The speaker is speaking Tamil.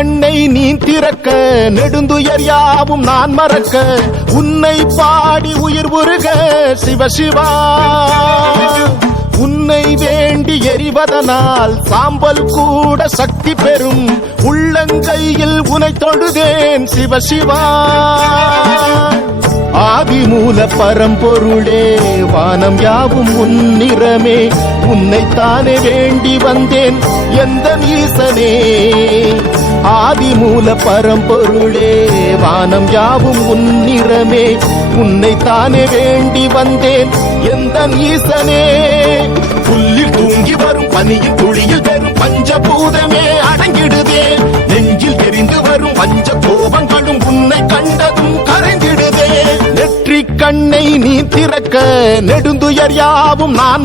கண்ணை நீ திறக்க நெடுந்துயர் யாவும் நான் மறக்க உன்னை பாடி உயிர் உருக சிவசிவா உன்னை வேண்டி எரிவதனால் சாம்பல் கூட சக்தி பெறும் உள்ளங்கையில் உனை தொழுதேன் சிவசிவா ஆதிமூல பரம்பொருளே வானம் யாவும் உன்னிறமே உன்னைத்தானே வேண்டி வந்தேன் எந்த ஈசனே ஆதிமூல பரம்பொருளே வானம் யாவும் உன்னிறமே உன்னைத்தானே வேண்டி வந்தேன் எந்த ஈசனே புல்லில் தூங்கி வரும் பனியில் துளியில் பெறும் பஞ்சபூதமே அடங்கிடுதே நெஞ்சில் எரிந்து வரும் பஞ்ச கோபங்களும் உன்னை கண்டதும் கரைந்திடுதே நெற்றி கண்ணை நீ திறக்க நெடுந்துயர் யாவும் நான்